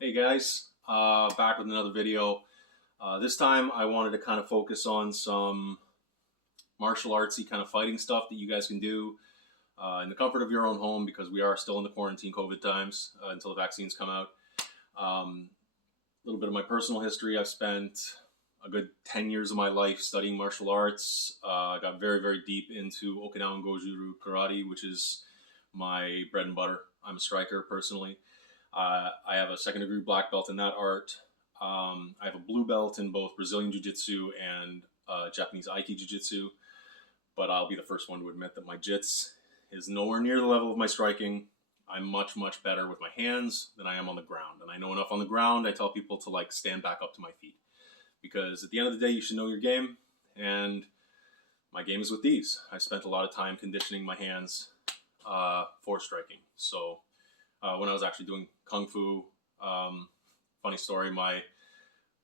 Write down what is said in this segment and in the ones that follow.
Hey guys, back with another video. This time I wanted to kind of focus on some martial artsy kind of fighting stuff that you guys can do in the comfort of your own home because we are still in the quarantine COVID times until the vaccines come out. A little bit of my personal history. I've spent a good 10 years of my life studying martial arts. I got very, very deep into Okinawan Goju-Ryu karate, which is my bread and butter. I'm a striker personally. I have a second degree black belt in that art. I have a blue belt in both Brazilian Jiu-Jitsu and Japanese Aiki Jiu-Jitsu, but I'll be the first one to admit that my jits is nowhere near the level of my striking. I'm much, much better with my hands than I am on the ground. And I know enough on the ground, I tell people to like stand back up to my feet. Because at the end of the day, you should know your game. And my game is with these. I spent a lot of time conditioning my hands for striking. So when I was actually doing Kung Fu, funny story, my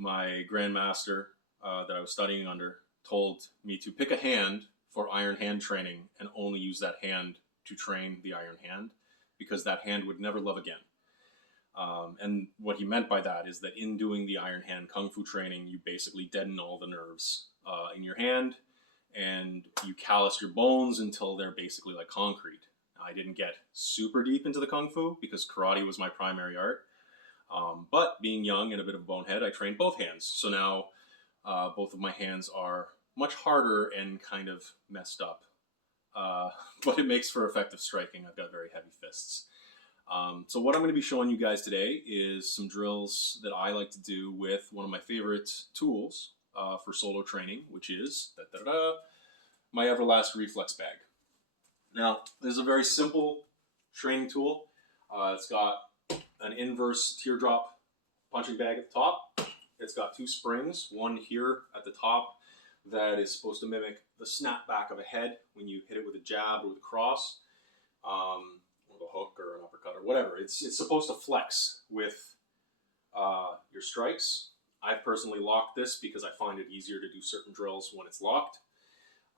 grandmaster that I was studying under told me to pick a hand for iron hand training and only use that hand to train the iron hand because that hand would never love again. And what he meant by that is that in doing the iron hand Kung Fu training, you basically deaden all the nerves in your hand and you callous your bones until they're basically like concrete. I didn't get super deep into the Kung Fu because karate was my primary art. But being young and a bit of a bonehead, I trained both hands. So now both of my hands are much harder and kind of messed up. But it makes for effective striking. I've got very heavy fists. So what I'm going to be showing you guys today is some drills that I like to do with one of my favorite tools for solo training, which is my everlast Reflex bag. Now, this is a very simple training tool. It's got an inverse teardrop punching bag at the top. It's got two springs, one here at the top that is supposed to mimic the snap back of a head when you hit it with a jab or with a cross, with a hook or an uppercut or whatever. It's supposed to flex with your strikes. I've personally locked this because I find it easier to do certain drills when it's locked.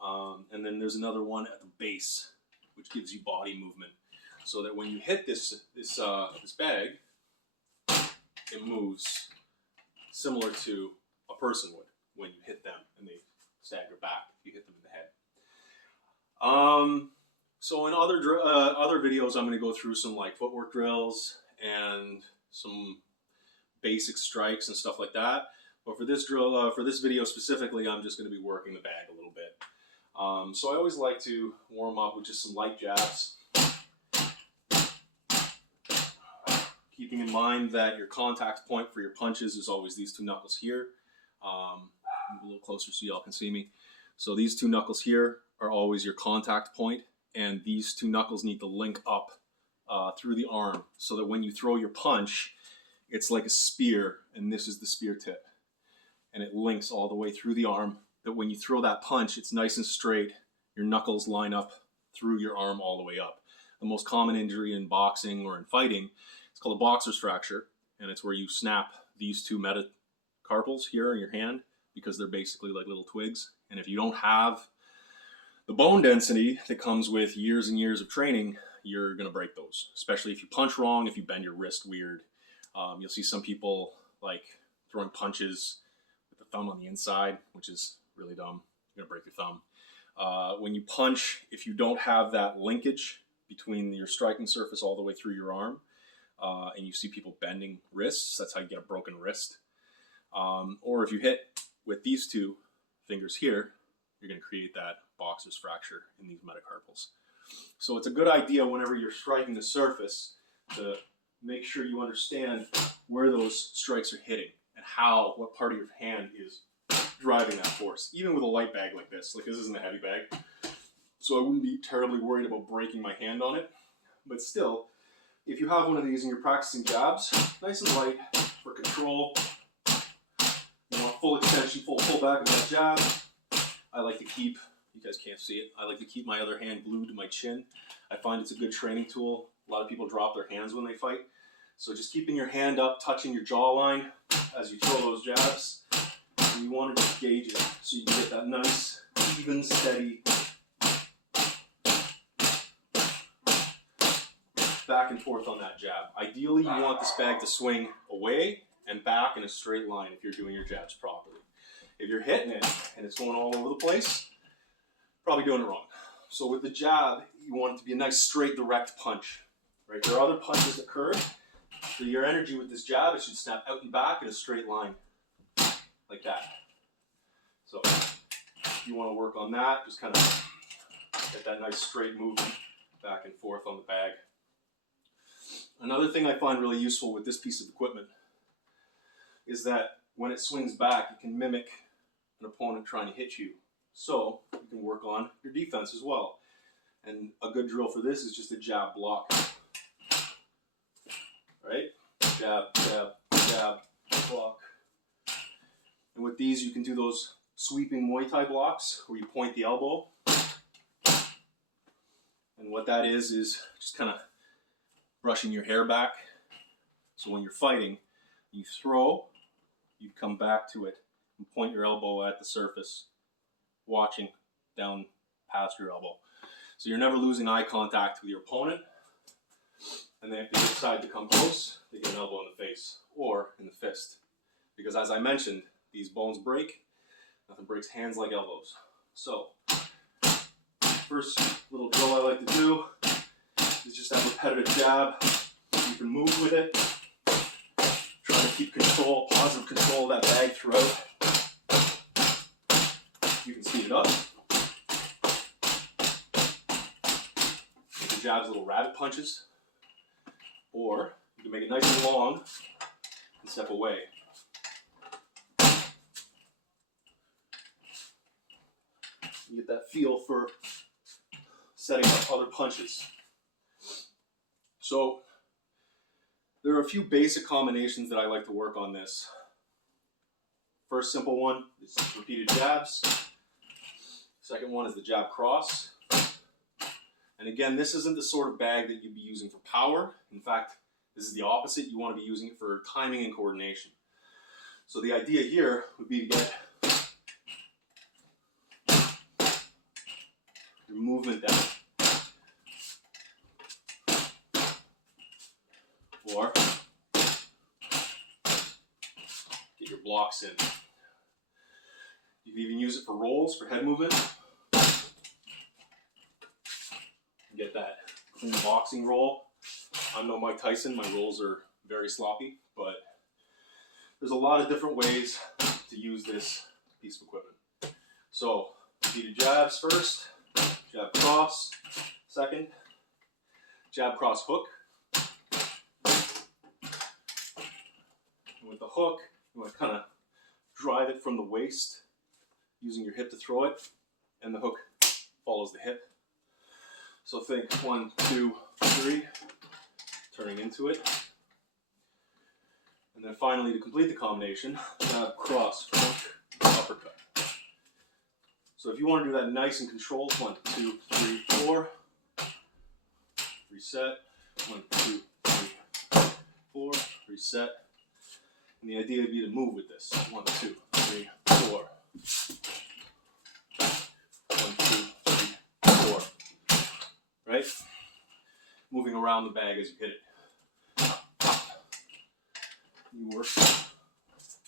And then there's another one at the base, which gives you body movement, so that when you hit this bag, it moves similar to a person would when you hit them and they stagger back if you hit them in the head. So in other videos, I'm going to go through some like footwork drills and some basic strikes and stuff like that. But for this drill, for this video specifically, I'm just going to be working the bag a little bit. So I always like to warm up with just some light jabs. Keeping in mind that your contact point for your punches is always these two knuckles here. Move a little closer so y'all can see me. So these two knuckles here are always your contact point, and these two knuckles need to link up through the arm so that when you throw your punch, it's like a spear, and this is the spear tip. And it links all the way through the arm, that when you throw that punch, it's nice and straight. Your knuckles line up through your arm all the way up. The most common injury in boxing or in fighting, it's called a boxer's fracture, and it's where you snap these two metacarpals here in your hand because they're basically like little twigs. And if you don't have the bone density that comes with years and years of training, you're going to break those, especially if you punch wrong, if you bend your wrist weird. You'll see some people like throwing punches with the thumb on the inside, which is really dumb. You're going to break your thumb. When you punch, if you don't have that linkage between your striking surface all the way through your arm, and you see people bending wrists, that's how you get a broken wrist. Or if you hit with these two fingers here, you're going to create that boxer's fracture in these metacarpals. So it's a good idea whenever you're striking the surface to make sure you understand where those strikes are hitting and what part of your hand is driving that force. Even with a light bag like this isn't a heavy bag, so I wouldn't be terribly worried about breaking my hand on it. But still, if you have one of these and you're practicing jabs, nice and light for control. You want full extension, full pullback of that jab. I like to keep, you guys can't see it, I like to keep my other hand glued to my chin. I find it's a good training tool. A lot of people drop their hands when they fight. So just keeping your hand up, touching your jawline as you throw those jabs. And you want to just gauge it so you can get that nice, even, steady back and forth on that jab. Ideally, you want this bag to swing away and back in a straight line if you're doing your jabs properly. If you're hitting it and it's going all over the place, probably doing it wrong. So with the jab, you want it to be a nice straight direct punch. Right? There are other punches that curve. So your energy with this jab, it should snap out and back in a straight line. Like that. So if you want to work on that, just kind of get that nice straight movement back and forth on the bag. Another thing I find really useful with this piece of equipment is that when it swings back, it can mimic an opponent trying to hit you. So you can work on your defense as well. And a good drill for this is just a jab block. Right? Jab, jab, jab, block. And with these, you can do those sweeping Muay Thai blocks where you point the elbow. And what that is just kind of brushing your hair back. So when you're fighting, you throw, you come back to it and point your elbow at the surface, watching down past your elbow. So you're never losing eye contact with your opponent. And then if they decide to come close, they get an elbow in the face or in the fist. Because as I mentioned, these bones break. Nothing breaks hands like elbows. So, first little drill I like to do is just that repetitive jab. You can move with it. Try to keep control, positive control of that bag throughout. You can speed it up. You can jabs little rabbit punches. Or you can make it nice and long and step away. You get that feel for setting up other punches. So there are a few basic combinations that I like to work on this. First simple one is repeated jabs. Second one is the jab cross. And again, this isn't the sort of bag that you'd be using for power. In fact, this is the opposite. You want to be using it for timing and coordination. So the idea here would be to get your movement down. Or get your blocks in. You can even use it for rolls, for head movement. Get that clean boxing roll. I'm no Mike Tyson, my rolls are very sloppy, but there's a lot of different ways to use this piece of equipment. So, repeated jabs first, jab cross second, jab cross hook. And with the hook, you want to kind of drive it from the waist, using your hip to throw it, and the hook follows the hip. So think 1, 2, 3, turning into it. And then finally, to complete the combination, jab, cross, hook, uppercut. So if you want to do that nice and controlled, 1, 2, 3, 4, reset, 1, 2, 3, 4, reset. And the idea would be to move with this, 1, 2, 3, 4. 1, 2, 3, 4. Right? Moving around the bag as you hit it. You work,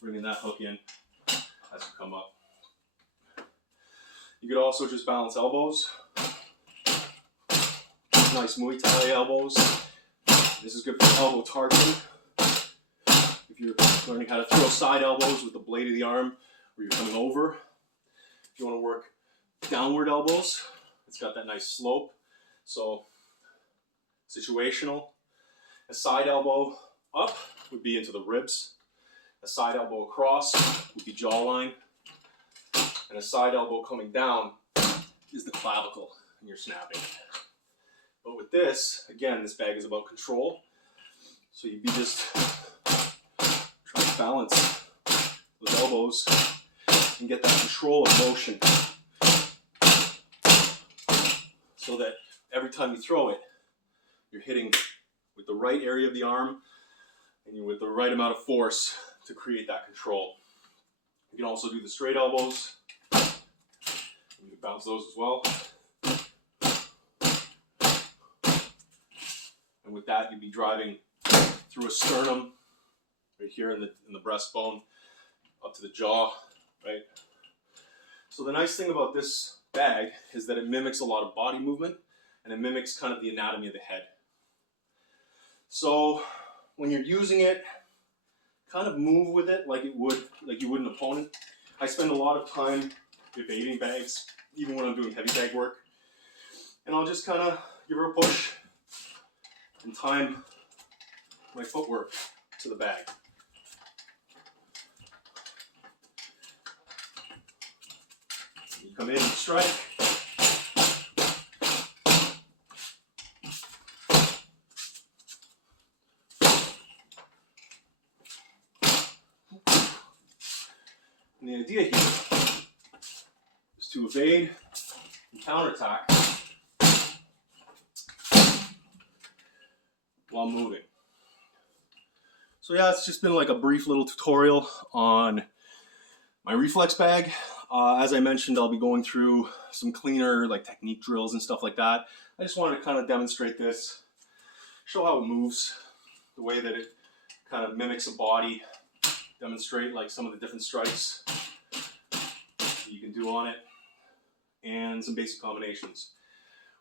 bringing that hook in as you come up. You could also just balance elbows. Nice Muay Thai elbows. This is good for elbow targeting. If you're learning how to throw side elbows with the blade of the arm where you're coming over. If you want to work downward elbows, it's got that nice slope. So, situational. A side elbow up would be into the ribs. A side elbow across would be jawline. And a side elbow coming down is the clavicle, and you're snapping. But with this, again, this bag is about control. So you'd be just trying to balance those elbows and get that control of motion. So that every time you throw it, you're hitting with the right area of the arm and you're with the right amount of force to create that control. You can also do the straight elbows. You can bounce those as well. And with that, you'd be driving through a sternum right here in the breastbone, up to the jaw, right? So the nice thing about this bag is that it mimics a lot of body movement, and it mimics kind of the anatomy of the head. So when you're using it, kind of move with it like you would an opponent. I spend a lot of time evading bags, even when I'm doing heavy bag work. And I'll just kind of give her a push and time my footwork to the bag. You come in and strike. And the idea here is to evade and counterattack while moving. So yeah, it's just been like a brief little tutorial on my Reflex bag. As I mentioned, I'll be going through some cleaner like technique drills and stuff like that. I just wanted to kind of demonstrate this, show how it moves, the way that it kind of mimics a body, demonstrate like some of the different strikes that you can do on it, and some basic combinations.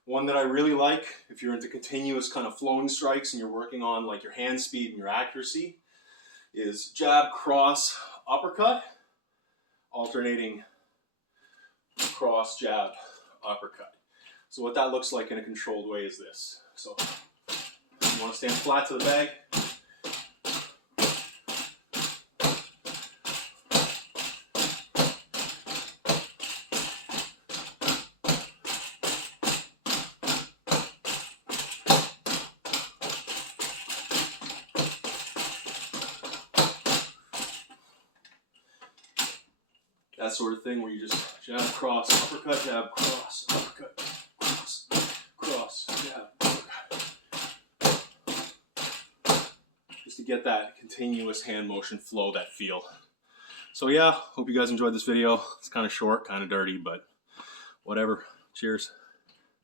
One that I really like, if you're into continuous kind of flowing strikes and you're working on like your hand speed and your accuracy, is jab, cross, uppercut, alternating cross, jab, uppercut. So what that looks like in a controlled way is this. So you want to stand flat to the bag. That sort of thing where you just jab, cross, uppercut, jab, cross, uppercut, cross, cross, jab, uppercut. Just to get that continuous hand motion flow, that feel. So yeah, hope you guys enjoyed this video. It's kind of short, kind of dirty, but whatever. Cheers.